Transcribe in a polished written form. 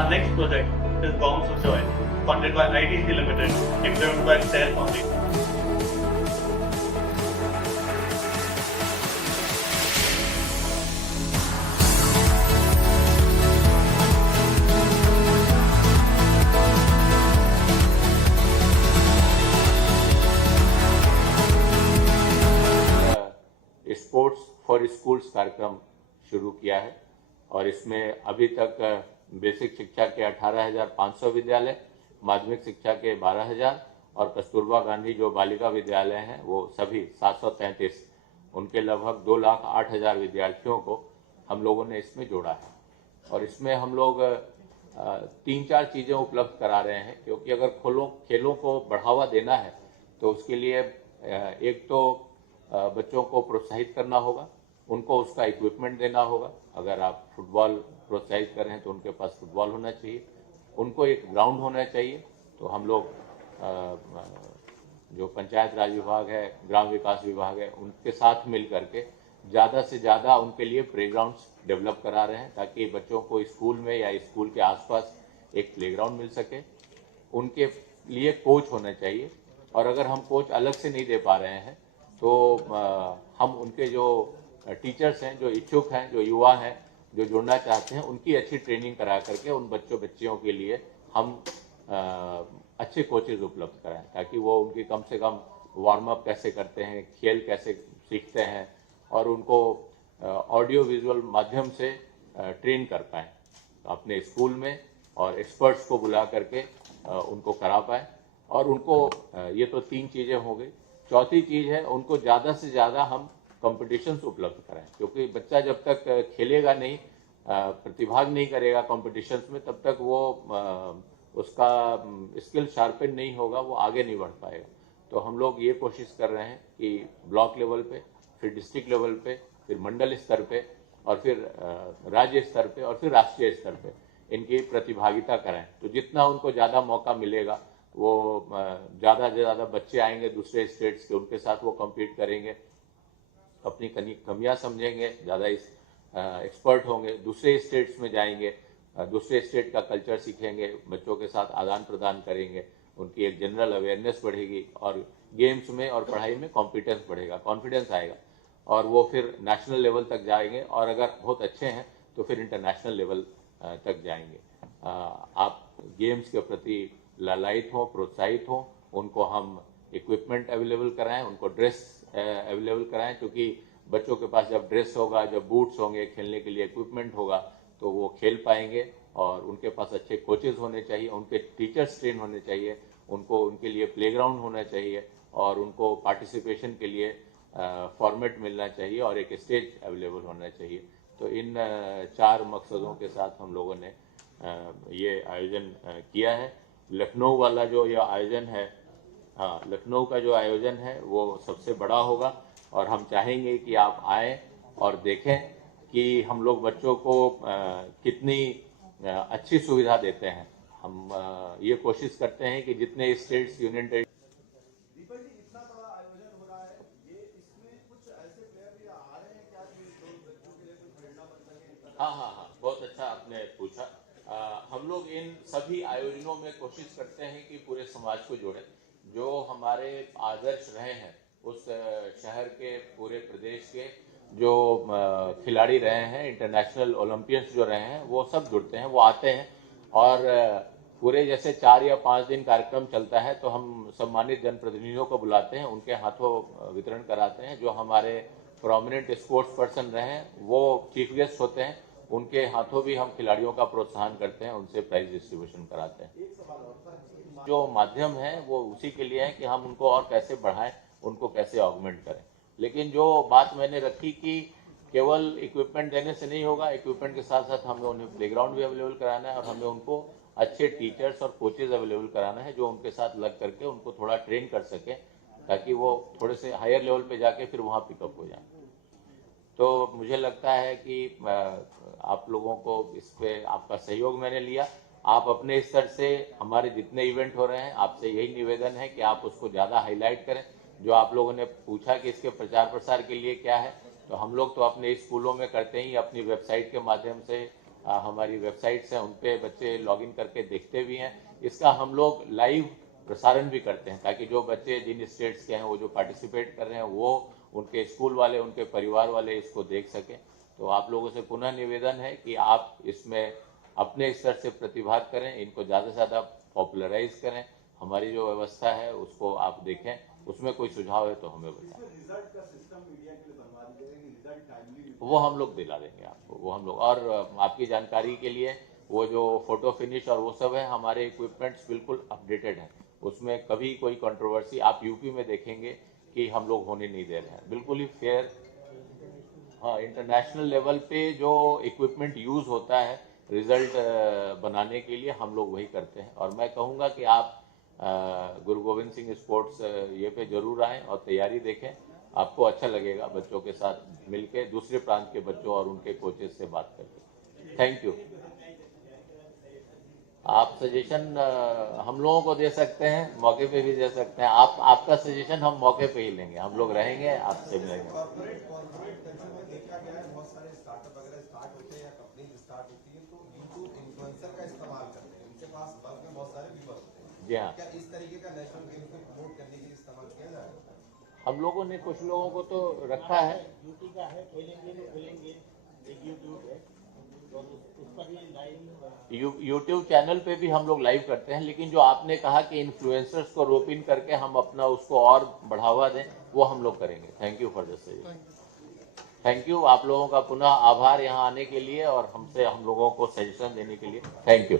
Our next project is Bounce of Joy, funded by ITC Limited, implemented by SAIL Foundation. Sports for schools कार्यक्रम शुरू किया है और इसमें अभी तक बेसिक शिक्षा के 18,500 विद्यालय, माध्यमिक शिक्षा के 12,000 और कस्तूरबा गांधी जो बालिका विद्यालय हैं वो सभी 733, उनके लगभग 2,08,000 विद्यार्थियों को हम लोगों ने इसमें जोड़ा है। और इसमें हम लोग 3-4 चीज़ें उपलब्ध करा रहे हैं, क्योंकि अगर खेलों को बढ़ावा देना है तो उसके लिए एक तो बच्चों को प्रोत्साहित करना होगा, उनको उसका इक्विपमेंट देना होगा। अगर आप फुटबॉल प्रोत्साहित कर रहे हैं तो उनके पास फुटबॉल होना चाहिए, उनको एक ग्राउंड होना चाहिए। तो हम लोग जो पंचायत राज विभाग है, ग्राम विकास विभाग है, उनके साथ मिल करके ज़्यादा से ज़्यादा उनके लिए प्लेग्राउंड्स डेवलप करा रहे हैं, ताकि बच्चों को स्कूल में या स्कूल के आसपास एक प्लेग्राउंड मिल सके। उनके लिए कोच होना चाहिए, और अगर हम कोच अलग से नहीं दे पा रहे हैं तो हम उनके जो टीचर्स हैं, जो इच्छुक हैं, जो युवा हैं, जो जुड़ना चाहते हैं, उनकी अच्छी ट्रेनिंग करा करके उन बच्चियों के लिए हम अच्छे कोचेज उपलब्ध कराएं, ताकि वो उनकी कम से कम वार्म अप कैसे करते हैं, खेल कैसे सीखते हैं, और उनको ऑडियो विजुअल माध्यम से ट्रेन कर पाएँ अपने स्कूल में, और एक्सपर्ट्स को बुला करके उनको करा पाएँ। और उनको ये तो 3 चीज़ें हो गई। चौथी चीज़ है, उनको ज़्यादा से ज़्यादा हम कॉम्पिटिशन्स उपलब्ध कराएं, क्योंकि बच्चा जब तक खेलेगा नहीं, प्रतिभाग नहीं करेगा कॉम्पिटिशन्स में, तब तक वो उसका स्किल शार्पन नहीं होगा, वो आगे नहीं बढ़ पाएगा। तो हम लोग ये कोशिश कर रहे हैं कि ब्लॉक लेवल पे, फिर डिस्ट्रिक्ट लेवल पे, फिर मंडल स्तर पे, और फिर राज्य स्तर पे, और फिर राष्ट्रीय स्तर पे इनकी प्रतिभागिता कराएं। तो जितना उनको ज़्यादा मौका मिलेगा, वो ज़्यादा से ज़्यादा बच्चे आएंगे दूसरे स्टेट्स के, उनके साथ वो कम्पीट करेंगे, अपनी कमियां समझेंगे, ज़्यादा एक्सपर्ट होंगे, दूसरे स्टेट्स में जाएंगे, दूसरे स्टेट का कल्चर सीखेंगे, बच्चों के साथ आदान प्रदान करेंगे, उनकी एक जनरल अवेयरनेस बढ़ेगी, और गेम्स में और पढ़ाई में कॉम्पिटेंस बढ़ेगा, कॉन्फिडेंस आएगा, और वो फिर नेशनल लेवल तक जाएंगे, और अगर बहुत अच्छे हैं तो फिर इंटरनेशनल लेवल तक जाएंगे। आप गेम्स के प्रति लालायित हों, प्रोत्साहित हों, उनको हम इक्विपमेंट अवेलेबल कराएं, उनको ड्रेस अवेलेबल कराएं, क्योंकि बच्चों के पास जब ड्रेस होगा, जब बूट्स होंगे, खेलने के लिए इक्विपमेंट होगा, तो वो खेल पाएंगे। और उनके पास अच्छे कोचेज होने चाहिए, उनके टीचर्स ट्रेन होने चाहिए, उनको उनके लिए प्लेग्राउंड होना चाहिए, और उनको पार्टिसिपेशन के लिए फॉर्मेट मिलना चाहिए, और एक स्टेज अवेलेबल होना चाहिए। तो इन 4 मकसदों के साथ हम लोगों ने ये आयोजन किया है। लखनऊ वाला जो ये आयोजन है, हाँ, लखनऊ का जो आयोजन है वो सबसे बड़ा होगा, और हम चाहेंगे कि आप आएँ और देखें कि हम लोग बच्चों को कितनी अच्छी सुविधा देते हैं। हम ये कोशिश करते हैं कि जितने स्टेट्स, यूनियन टेरिटरी, इतना बड़ा आयोजन हो रहा है, ये इसमें कुछ ऐसे प्लेयर भी आ रहे हैं क्या जो बच्चों के लिए कोई प्रेरणा बन सके? हाँ, बहुत अच्छा आपने पूछा। हम लोग इन सभी आयोजनों में कोशिश करते हैं कि पूरे समाज को जोड़ें। जो हमारे आदर्श रहे हैं उस शहर के, पूरे प्रदेश के जो खिलाड़ी रहे हैं, इंटरनेशनल ओलंपियंस जो रहे हैं, वो सब जुड़ते हैं, वो आते हैं, और पूरे जैसे 4 या 5 दिन कार्यक्रम चलता है, तो हम सम्मानित जनप्रतिनिधियों को बुलाते हैं, उनके हाथों वितरण कराते हैं। जो हमारे प्रोमिनेंट स्पोर्ट्स पर्सन रहे हैं वो चीफ गेस्ट होते हैं, उनके हाथों भी हम खिलाड़ियों का प्रोत्साहन करते हैं, उनसे प्राइज डिस्ट्रीब्यूशन कराते हैं। जो माध्यम है वो उसी के लिए है कि हम उनको और कैसे बढ़ाएं, उनको कैसे ऑगमेंट करें। लेकिन जो बात मैंने रखी कि केवल इक्विपमेंट देने से नहीं होगा, इक्विपमेंट के साथ साथ हमें उन्हें प्लेग्राउंड भी अवेलेबल कराना है, और हमें उनको अच्छे टीचर्स और कोचेज अवेलेबल कराना है, जो उनके साथ लग करके उनको थोड़ा ट्रेन कर सकें, ताकि वो थोड़े से हायर लेवल पे जाके फिर वहाँ पिकअप हो जाए। तो मुझे लगता है कि आप लोगों को इस पे आपका सहयोग मैंने लिया। आप अपने स्तर से हमारे जितने इवेंट हो रहे हैं, आपसे यही निवेदन है कि आप उसको ज़्यादा हाईलाइट करें। जो आप लोगों ने पूछा कि इसके प्रचार प्रसार के लिए क्या है, तो हम लोग तो अपने स्कूलों में करते ही, अपनी वेबसाइट के माध्यम से हमारी वेबसाइट्स हैं, उन पे बच्चे लॉगिन करके देखते भी हैं। इसका हम लोग लाइव प्रसारण भी करते हैं ताकि जो बच्चे जिन स्टेट्स के हैं वो जो पार्टिसिपेट कर रहे हैं वो उनके स्कूल वाले, उनके परिवार वाले इसको देख सकें। तो आप लोगों से पुनः निवेदन है कि आप इसमें अपने स्तर से प्रतिभाग करें, इनको ज़्यादा से ज़्यादा पॉपुलराइज करें। हमारी जो व्यवस्था है उसको आप देखें, उसमें कोई सुझाव है तो हमें बताएं। रिजल्ट का सिस्टम मीडिया के लिए बनवा दीजिएगा कि रिजल्ट टाइमली वो हम लोग दिला देंगे आपको, वो हम लोग। और आपकी जानकारी के लिए वो जो फोटो फिनिश और वो सब है, हमारे इक्विपमेंट्स बिल्कुल अपडेटेड हैं, उसमें कभी कोई कंट्रोवर्सी आप यूपी में देखेंगे कि हम लोग होने नहीं दे रहे हैं, बिल्कुल ही फेयर। हाँ, इंटरनेशनल लेवल पे जो इक्विपमेंट यूज होता है रिजल्ट बनाने के लिए, हम लोग वही करते हैं। और मैं कहूँगा कि आप गुरु गोविंद सिंह स्पोर्ट्स ये पे जरूर आएँ और तैयारी देखें, आपको अच्छा लगेगा बच्चों के साथ मिलके, दूसरे प्रांत के बच्चों और उनके कोचेस से बात करके। Thank you. आप सजेशन हम लोगों को दे सकते हैं, मौके पे भी दे सकते हैं। आपका सजेशन हम मौके पे ही लेंगे, हम लोग रहेंगे, आपसे मिलेंगे। कॉर्पोरेट कल्चर में देखा गया है बहुत सारे स्टार्टअप वगैरह स्टार्ट होते हैं या कंपनी स्टार्ट होती है तो यूट्यूब इन्फ्लुएंसर का इस्तेमाल करते हैं, उनके पास बल्क में बहुत सारे व्यूअर होते हैं। जी हाँ, क्या इस तरीके का नेशनल गेम को प्रमोट करने के लिए इस्तेमाल किया जा रहा है? हम लोगों ने कुछ लोगों को तो रखा है। यूटी का है, खेलेंगे एक यूट्यूब है तो उस पर भी लाइव यूट्यूब चैनल पे भी हम लोग लाइव करते हैं, लेकिन जो आपने कहा कि इन्फ्लुएंसर्स को रोप इन करके हम अपना उसको और बढ़ावा दें, वो हम लोग करेंगे। Thank you for this suggestion. Thank you आप लोगों का पुनः आभार यहाँ आने के लिए और हमसे हम लोगों को सजेशन देने के लिए। Thank you.